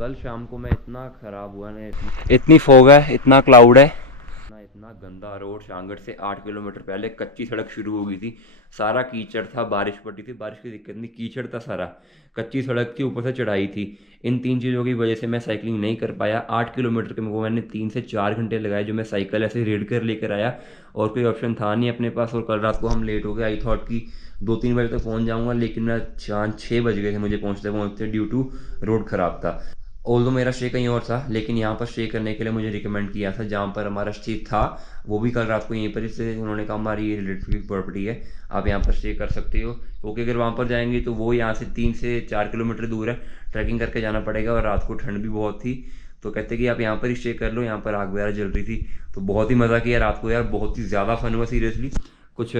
कल शाम को मैं इतना ख़राब हुआ ना, इतनी फॉग है, इतना क्लाउड है ना, इतना गंदा रोड। शांगड़ से 8 किलोमीटर पहले कच्ची सड़क शुरू हो गई थी, सारा कीचड़ था, बारिश पड़ी थी, बारिश की दिक्कत नहीं, कीचड़ था सारा, कच्ची सड़क थी, ऊपर से चढ़ाई थी। इन 3 चीज़ों की वजह से मैं साइकिलिंग नहीं कर पाया। 8 किलोमीटर के को मैंने 3 से 4 घंटे लगाए, जो मैं साइकिल ऐसे रेड कर लेकर आया, और कोई ऑप्शन था नहीं अपने पास। और कल रात को हम लेट हो गए, आई थॉट कि 2-3 बजे तक पहुंच जाऊंगा, लेकिन मैं 4-6 बज गए थे मुझे पहुंचते पहुंचते, ड्यू टू रोड ख़राब था। ऑल्दो मेरा स्टे कहीं और था, लेकिन यहाँ पर स्टे करने के लिए मुझे रिकमेंड किया था जहाँ पर हमारा स्टे था, वो भी कल रात को यहीं पर, इससे उन्होंने कहा हमारी ये रिलेटिव की प्रॉपर्टी है, आप यहाँ पर स्टे कर सकते हो। क्योंकि अगर वहाँ पर जाएंगे तो वो यहाँ से 3 से 4 किलोमीटर दूर है, ट्रैकिंग करके जाना पड़ेगा, और रात को ठंड भी बहुत थी। तो कहते कि आप यहाँ पर ही स्टे कर लो, यहाँ पर आग वगैरह जल रही थी, तो बहुत ही मज़ा किया रात को यार, बहुत ही ज़्यादा फन हुआ सीरियसली। कुछ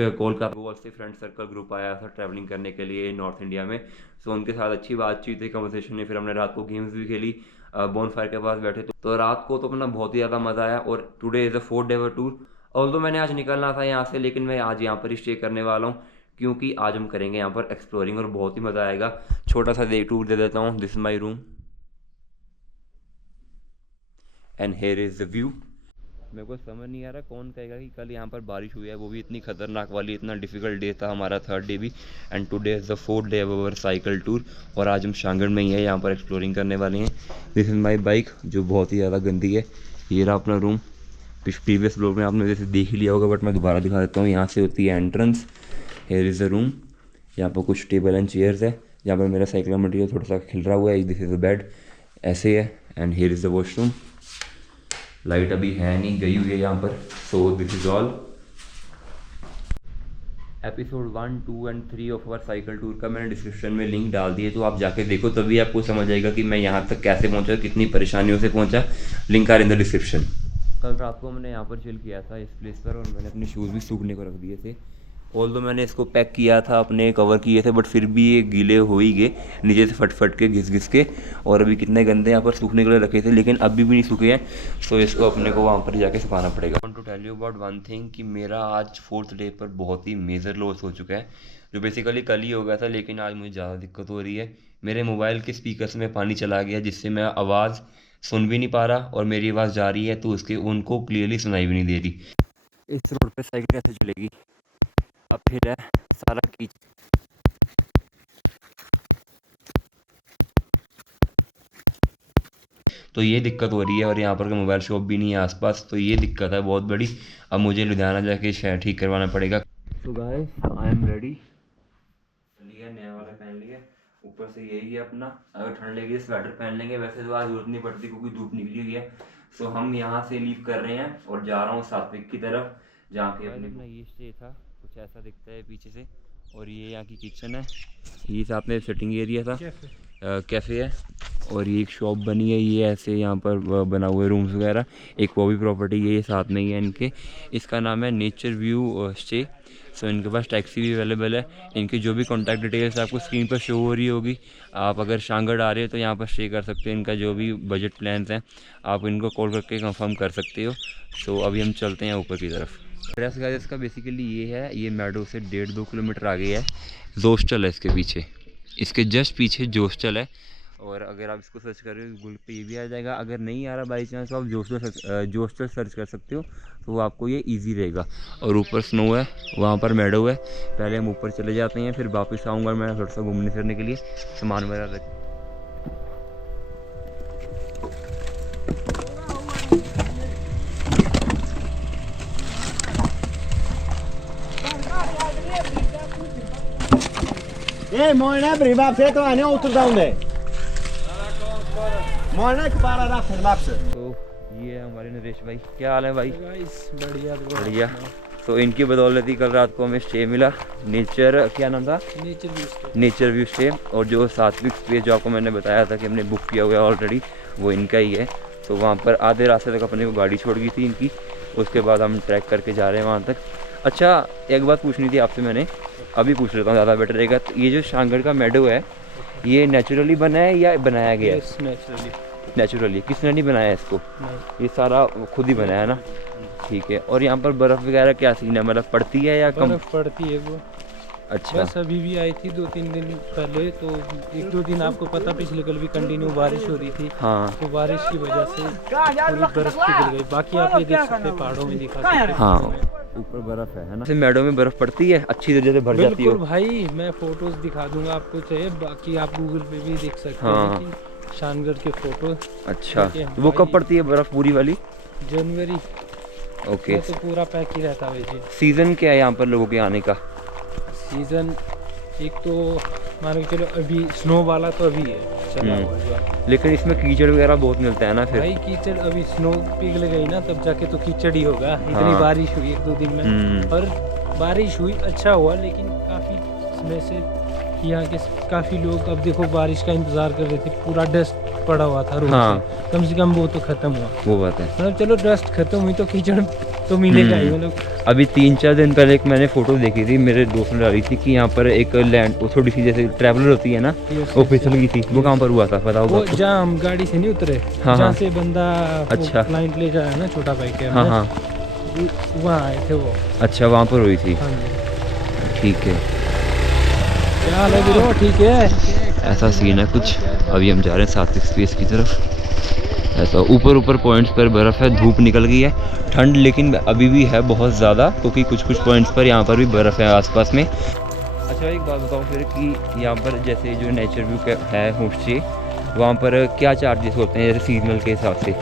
कोलकाता गोवा से फ्रेंड सर्कल ग्रुप आया था ट्रैवलिंग करने के लिए नॉर्थ इंडिया में, सो उनके साथ अच्छी बातचीत हुई, कन्वर्सेशन हुई। फिर हमने रात को गेम्स भी खेली, बॉन फायर के पास बैठे, तो रात को तो अपना बहुत ही ज़्यादा मज़ा आया। और today is a 4 day tour. Although मैंने आज निकलना था यहाँ से, लेकिन मैं आज यहाँ पर ही स्टे करने वाला हूँ, क्योंकि आज हम करेंगे यहाँ पर एक्सप्लोरिंग और बहुत ही मज़ा आएगा। छोटा सा टूर दे देता हूँ। This is my room and here is the view. मेरे को समझ नहीं आ रहा कौन कहेगा कि कल यहाँ पर बारिश हुई है, वो भी इतनी खतरनाक वाली। इतना डिफिकल्ट डे था हमारा, 3rd डे भी, and today is the 4th day of our cycle tour. और आज हम शांगड़ में ही है, यहाँ पर एक्सप्लोरिंग करने वाले हैं। दिस इज़ माई बाइक, जो बहुत ही ज़्यादा गंदी है। ये रहा अपना रूम। प्रीवियस ब्लॉग में आपने जैसे देख ही लिया होगा, बट मैं दोबारा दिखा देता हूँ। यहाँ से होती है entrance, hair is the room. यहाँ पर कुछ टेबल एंड चेयर्स है, जहाँ पर मेरा साइकिल का मटीरियल थोड़ा सा खिल रहा हुआ है। दिस इज़ द बेड, ऐसे है, and here is the washroom. Light अभी है नहीं, गई हुई है यहाँ पर। So this is all. Episode 1, 2 and 3 of our cycle tour का मैंने डिस्क्रिप्शन में लिंक डाल दिए, तो आप जाके देखो, तभी आपको समझ आएगा कि मैं यहाँ तक कैसे पहुँचा, कितनी परेशानियों से पहुँचा। Link are in the description. कल रात को मैंने यहाँ पर चिल किया था इस प्लेस पर, और मैंने अपने शूज़ भी सूखने को रख दिए थे। ऑल्दो मैंने इसको पैक किया था, अपने कवर किए थे, बट फिर भी ये गीले हो ही गए नीचे से, फट फट के, घिस घिस के। और अभी कितने गंदे यहाँ पर सूखने के लिए रखे थे, लेकिन अभी भी नहीं सूखे हैं, तो इसको अपने को वहाँ पर जाके सुखाना पड़ेगा। I want to tell you about one thing, कि मेरा आज 4th डे पर बहुत ही मेजर लॉस हो चुका है, जो बेसिकली कल ही हो गया था, लेकिन आज मुझे ज़्यादा दिक्कत हो रही है। मेरे मोबाइल के स्पीकर्स में पानी चला गया, जिससे मैं आवाज़ सुन भी नहीं पा रहा, और मेरी आवाज़ जा रही है तो उसके उनको क्लियरली सुनाई भी नहीं दे रही। इस रोड पर साइकिल कैसे चलेगी? अब फिर है सारा कीच, तो ये दिक्कत हो रही है। और यहाँ पर मोबाइल शॉप भी नहीं है आसपास, तो ये दिक्कत है बहुत बड़ी। अब मुझे लुधियाना जाके शायद ठीक करवाना पड़ेगा। तो गाइस, आई एम रेडी। लिया नया वाला पहन लिया, ऊपर से यही है अपना, अगर ठंड लगी स्वेटर पहन लेंगे, वैसे तो आज जरूरत नहीं पड़ती क्योंकि धूप निकली हुई है। सो हम यहाँ से लीव कर रहे हैं और जा रहा हूँ सात्विक की तरफ, जहाँ पे अपना ये स्टे था। कुछ ऐसा दिखता है पीछे से, और ये यहाँ की किचन है, ये साथ में सिटिंग एरिया था, कैफ़े है, और ये एक शॉप बनी है, ये ऐसे यहाँ पर बना हुआ है रूम्स वगैरह। एक वो भी प्रॉपर्टी ये साथ में ही है इनके, इसका नाम है नेचर व्यू स्टे। सो इनके पास टैक्सी भी अवेलेबल है। इनकी जो भी कॉन्टैक्ट डिटेल्स आपको स्क्रीन पर शो हो रही होगी। आप अगर शांगड़ आ रहे हो तो यहाँ पर स्टे कर सकते हो। इनका जो भी बजट प्लान्स हैं आप इनको कॉल करके कंफर्म कर सकते हो। सो अभी हम चलते हैं ऊपर की तरफ। एड्रेस गाइस इसका बेसिकली ये है, ये मैडो से 1.5-2 किलोमीटर आगे है, जोस्टल है इसके पीछे, इसके जस्ट पीछे जोस्टल है। और अगर आप इसको सर्च कर रहे हो गूगल पे ये भी आ जाएगा। अगर नहीं आ रहा बाई चांस तो आप जोस्टल सर्च कर सकते हो, तो वो आपको ये इजी रहेगा। और ऊपर स्नो है, वहाँ पर मेडो है। पहले हम ऊपर चले जाते हैं, फिर वापस आऊँगा मैं थोड़ा सा घूमने फिरने के लिए, सामान वगैरह रख। Molne prima feto a ne utrda unde. Molne kpara rafter lapse. तो ये है हमारे नरेश भाई, क्या हाल है भाई? बढ़िया बढ़िया। तो इनकी बदौलत ही कल रात को हमें स्टे मिला, नेचर, क्या नाम था? Nature view stay. और जो सात्विक स्टे जो आपको मैंने बताया था कि हमने बुक किया हुआ है ऑलरेडी, वो इनका ही है। तो वहाँ पर आधे रास्ते तक अपने को गाड़ी छोड़ गई थी इनकी, उसके बाद हम ट्रैक करके जा रहे हैं वहाँ तक। अच्छा, एक बात पूछनी थी आपसे मैंने, अभी पूछ लेता हूँ, ज़्यादा बेटर रहेगा। तो ये जो शांगड़ का मेडो है, ये नेचुरली बना है या बनाया गया है? नेचुरली। किसने नहीं बनाया इसको? ये सारा खुद ही बनाया है ना? ठीक है। और यहाँ पर बर्फ़ वगैरह क्या सीन है, मतलब पड़ती है या कम? बर्फ पड़ती है वो। अच्छा बस अभी भी आई थी 2-3 दिन पहले, तो 1-2 दिन आपको पता पिछले कल भी कंटिन्यू बारिश हो रही थी, हाँ तो बारिश की वजह से पूरी बर्फ पिघल गई। बाकी आप ये देख सकते हैं, पहाड़ों में दिखा सकते हैं। हाँ ऊपर बर्फ है ना, मेडों में बर्फ पड़ती है अच्छी तरह से भर जाती है। बिल्कुल भाई, मैं फोटोज दिखा दूंगा आपको, चाहिए बाकी आप गूगल पे भी देख सकते हाँ। हैं कि शानगढ़ के फोटो। अच्छा ठीक है तो वो कब भाई, पड़ती है बर्फ पूरी वाली? जनवरी ओके में तो पूरा पैक ही रहता है जी। सीजन क्या है यहाँ पर लोगों के आने का? सीजन एक तो मान के चलो अभी स्नो वाला तो अभी है चला हुआ जो है। लेकिन इसमें कीचड़ वगैरह बहुत मिलता है ना फिर। भाई कीचड़ अभी स्नो पिघल गई ना, तब जाके तो कीचड़ ही होगा। इतनी हाँ। बारिश हुई 1-2 दिन में, और बारिश हुई अच्छा हुआ, लेकिन काफ़ी में से यहाँ के काफ़ी लोग अब देखो बारिश का इंतज़ार कर रहे थे, पूरा डस्ट पड़ा हुआ था रोड हाँ। पे। कम से कम वो तो ख़त्म हुआ, वो बात है। मतलब चलो डस्ट खत्म हुई तो कीचड़ तो मिलेगा ही, मतलब अभी 3-4 दिन पहले एक मैंने फोटो देखी थी, मेरे दोस्त ने डाली थी कि यहाँ पर एक लैंड वो थोड़ी सी जैसे ट्रैवलर होती है ना, वो फिसल गई थी। वो कहाँ पर हुआ था पता होगा वो आपको? जहाँ हम गाड़ी से नहीं उतरे, हाँ, जहाँ हाँ। से बंदा अच्छा। क्लाइंट ले जाया ना, छोटा बाइक है, हाँ हाँ वहाँ आए थे वो। अच्छा वहाँ पर हुई थी। हाँ जी, ठीक है क्या हाल है ब्रो? ठीक है। ऐसा सीन है कुछ। अभी हम जा रहे हैं सात्विक स्पेस की तरफ। ऐसा ऊपर पॉइंट्स पर बर्फ़ है, धूप निकल गई है, ठंड लेकिन अभी भी है बहुत ज़्यादा, क्योंकि कुछ पॉइंट्स पर यहाँ पर भी बर्फ़ है आसपास में। अच्छा एक बात बताओ फिर कि यहाँ पर जैसे जो नेचर व्यू है होम स्टे, वहाँ पर क्या चार्जेस होते हैं जैसे सीजनल के हिसाब से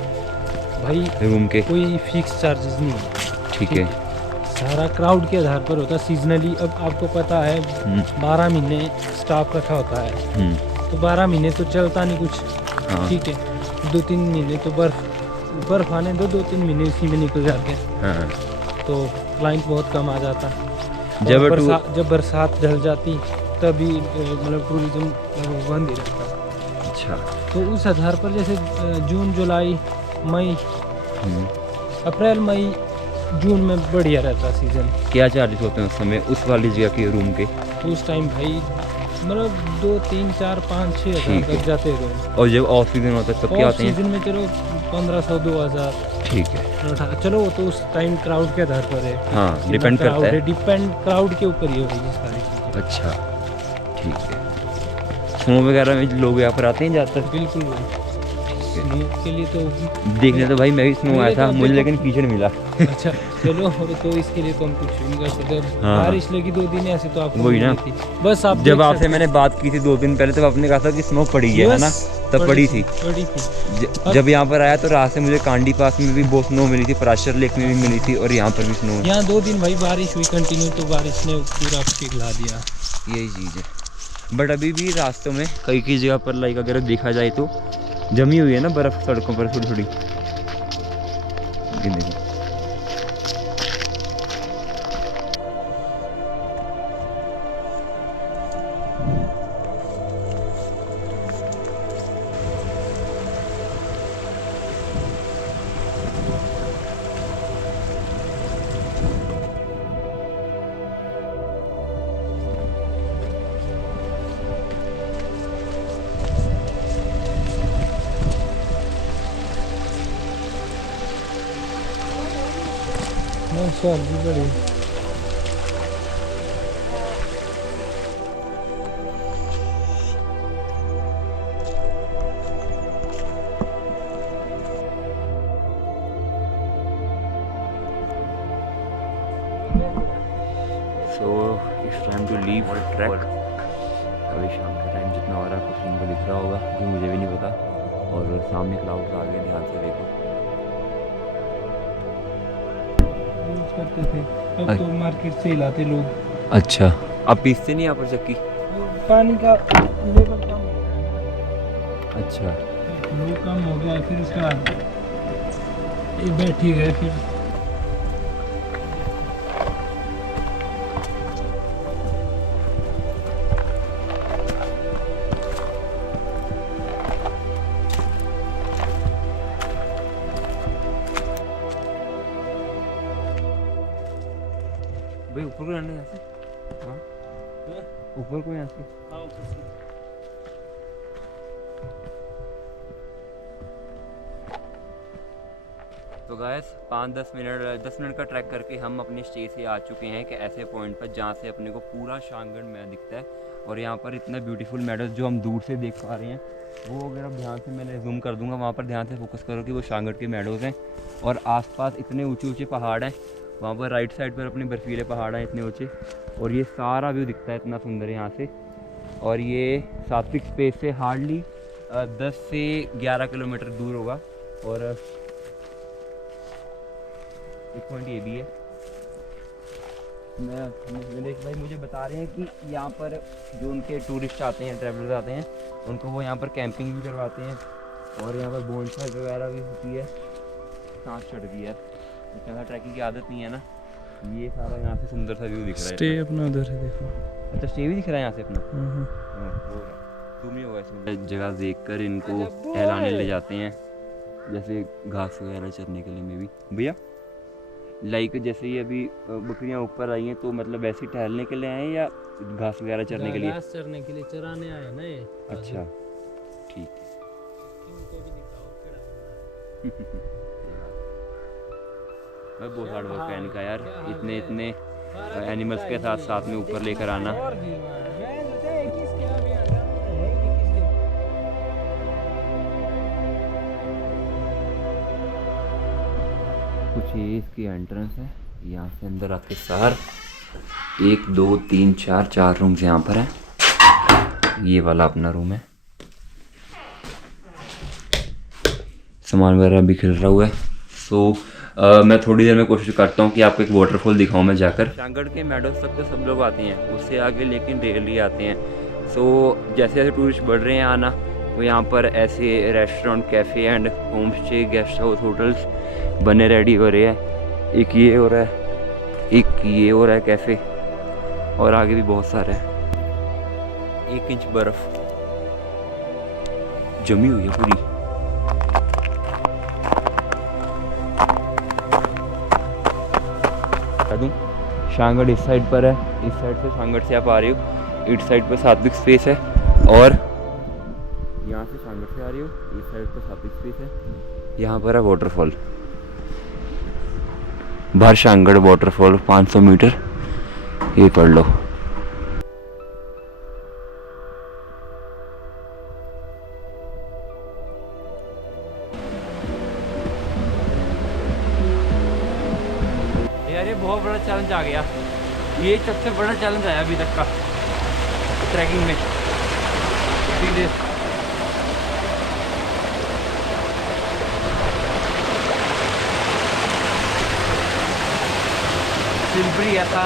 भाई रूम के? कोई फिक्स चार्जेस नहीं है, ठीक है। सारा क्राउड के आधार पर होता है। सीजनली अब आपको पता है 12 महीने स्टाफ रखा होता है, तो 12 महीने तो चलता नहीं कुछ। हाँ। ठीक है, 2-3 महीने तो बर्फ आने दो, 2-3 महीने इसी में निकल जाते हैं, हाँ तो क्लाइंट बहुत कम आ जाता है। जब बरसात ढल जाती तभी मतलब टूरिज्म लगभग बंद ही रहता है। अच्छा तो उस आधार पर जैसे जून जुलाई मई अप्रैल मई जून में बढ़िया रहता सीज़न। क्या चार्जेस होते हैं उस समय उस वाली जगह के रूम के? तो उस टाइम भाई मतलब 2, 3, 4, 5, 6 हज़ार ठीक है। तक जाते हैं रूम। और जब ऑफ सीजन होता है तब क्या आते हैं? सीजन में चलो 1500, 2000। ठीक है। चलो वो तो उस टाइम क्राउड के आधार पर है। हाँ डिपेंड करता है। डिपेंड क्राउड के ऊपर ही होगी ये सारी चीज़ें। अच्छा ठीक है। स्नो वगैरह में लोग यहाँ पर आते हैं ज़्यादातर? बिल्कुल स्नो के लिए तो देखने तो भाई मैं भी स्नो आया था, तो मुझे देखो- लेकिन कीचड़ मिला। अच्छा चलो, तो इसके लिए तो हम कुछ भी नहीं कर सकते। हाँ। बारिश लगी 2 दिन ऐसे तो आपको वही ना। मिली थी। बस आप जब देख आपसे सकते मैंने बात की थी 2 दिन पहले, तब आपने कहा था कि स्नो पड़ी है ना, बस तब पड़ी थी। पड़ी थी। जब यहाँ पर आया तो रात से मुझे कांडी पास में भी बहुत स्नो मिली थी, पराशर लेक में भी मिली थी, और यहाँ पर भी स्नो। यहाँ 2 दिन भाई बारिश हुई कंटिन्यू, तो बारिश ने पूरा पिघला दिया। यही चीज़ है। बट अभी भी रास्तों में कई जगह पर लाइक अगर देखा जाए तो जमी हुई है ना बर्फ़ सड़कों पर थोड़ी थोड़ी। ये देखो सर्दी बड़ी। So it's time to leave track. अभी शाम का टाइम जितना हो रहा है कुछ इनको दिख रहा होगा क्योंकि मुझे भी नहीं पता। और सामने क्लाउड आ गए, ध्यान से देखो। यूज करते थे, अब तो मार्केट से ही लाते लोग। अच्छा अब पीसते नहीं यहाँ पर चक्की? पानी का लेवल कम हो गया, अच्छा फ्लो कम हो गया, फिर उसका ये बैठी गए फिर। भाई ऊपर को जाने यहाँ से? हाँ ऊपर को यहाँ से? तो तो गाइस 10 मिनट का ट्रैक करके हम अपने स्टे से आ चुके हैं एक ऐसे पॉइंट पर जहाँ से अपने को पूरा शांगड़ में दिखता है। और यहाँ पर इतना ब्यूटीफुल मेडल्स जो हम दूर से देख पा रहे हैं वो अगर अब ध्यान से मैंने जूम कर दूंगा वहाँ पर ध्यान से फोकस करो कि वो शांगड़ के मेडोज़ हैं। और आसपास इतने ऊंचे ऊंचे पहाड़ हैं, वहाँ पर राइट साइड पर अपने बर्फीले पहाड़ हैं इतने ऊंचे, और ये सारा व्यू दिखता है इतना सुंदर यहाँ से। और ये सात्विक स्पेस से हार्डली 10 से 11 किलोमीटर दूर होगा। और एक पॉइंट ये भी है, निलेश भाई मुझे बता रहे हैं कि यहाँ पर जो उनके टूरिस्ट आते हैं, ट्रैवलर्स आते हैं, उनको वो यहाँ पर कैंपिंग भी करवाते हैं और यहाँ पर बोनफायर वगैरह भी होती है। सांस चढ़ गई है, ज़्यादा ट्रैकिंग की आदत नहीं है ना। ये सारा यहाँ से सुंदर सा व्यू दिख रहा है। स्टे अपना उधर है देखो। अच्छा स्टे भी दिख रहा है यहाँ से अपना। तुम ही होगा इसमें। जगह देखकर इनको टहलाने ले जाते हैं, जैसे घास वगैरह चरने के लिए। में भी भैया लाइक जैसे ये अभी बकरियाँ ऊपर आई हैं तो मतलब वैसे ही टहलने के लिए आए हैं या घास वगैरह चरने के लिए? घास चरने के लिए, चराने आए ना ये। अच्छा ठीक है। मैं बहुत हार्ड वर्क है इनका यार, इतने एनिमल्स के साथ में ऊपर लेकर आना। कुछ ये इसकी एंट्रेंस है, यहाँ से अंदर आके सार 1 2 3 4 रूम्स यहाँ पर है। ये वाला अपना रूम है, सामान वगैरह भी खिल रहा हुआ है। सो मैं थोड़ी देर में कोशिश करता हूँ कि आपको एक वाटरफॉल दिखाऊँ मैं जाकर। शांगड़ के मेडोज तक तो सब लोग आते हैं, उससे आगे लेकिन रेयरली आते हैं। सो जैसे जैसे टूरिस्ट बढ़ रहे हैं आना, तो यहाँ पर ऐसे restaurant, cafe and home stay, guest house, hotels बने रेडी हो रहे हैं। एक ये हो रहा है, एक ये हो रहा है कैफ़े, और आगे भी बहुत सारे हैं। 1 इंच बर्फ़ जमी हुई है पूरी। शांगड़ इस साइड पर है, इस साइड से शांगड़ से आप आ रहे हो, इस साइड पर सात्विक स्पेस है, और यहाँ से शांगड़ से आ रही हो, इस साइड पर सात्विक स्पेस है। यहाँ पर है वाटरफॉल, भर शांगड़ वाटरफॉल 500 मीटर, ये पढ़ लो। यार ये बहुत बड़ा चैलेंज आ गया, ये सबसे बड़ा चैलेंज आया अभी तक का ट्रैकिंग में। सीधे सिंपली ऐसा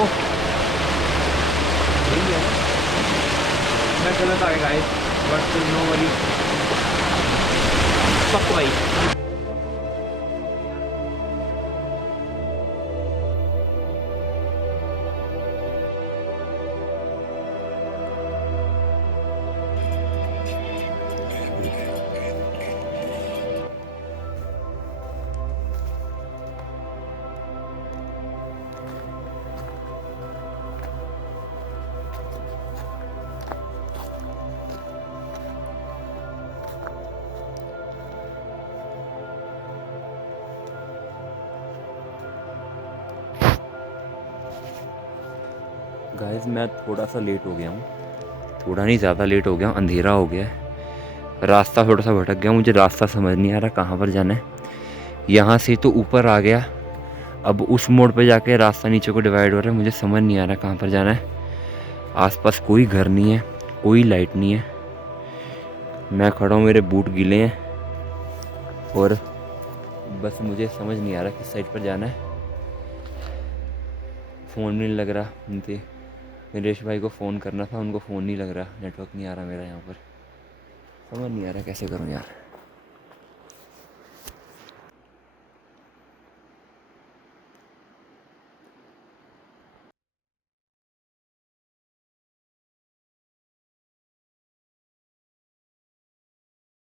ओह यही है ना, मैं गलत आ गया गाइस, बट नो वरी, पक भाई। गाइस मैं थोड़ा सा लेट हो गया हूँ, थोड़ा नहीं ज़्यादा लेट हो गया हूँ, अंधेरा हो गया है, रास्ता थोड़ा सा भटक गया, मुझे रास्ता समझ नहीं आ रहा कहाँ पर जाना है। यहाँ से तो ऊपर आ गया, अब उस मोड़ पे जाके रास्ता नीचे को डिवाइड हो रहा है, मुझे समझ नहीं आ रहा कहाँ पर जाना है। आसपास कोई घर नहीं है, कोई लाइट नहीं है, मैं खड़ा हूँ, मेरे बूट गीले हैं, और बस मुझे समझ नहीं आ रहा किस साइड पर जाना है। फ़ोन नहीं लग रहा, उनसे नरेश भाई को फ़ोन करना था, उनको फ़ोन नहीं लग रहा, नेटवर्क नहीं आ रहा मेरा यहाँ पर, समझ नहीं आ रहा कैसे करूँ यार।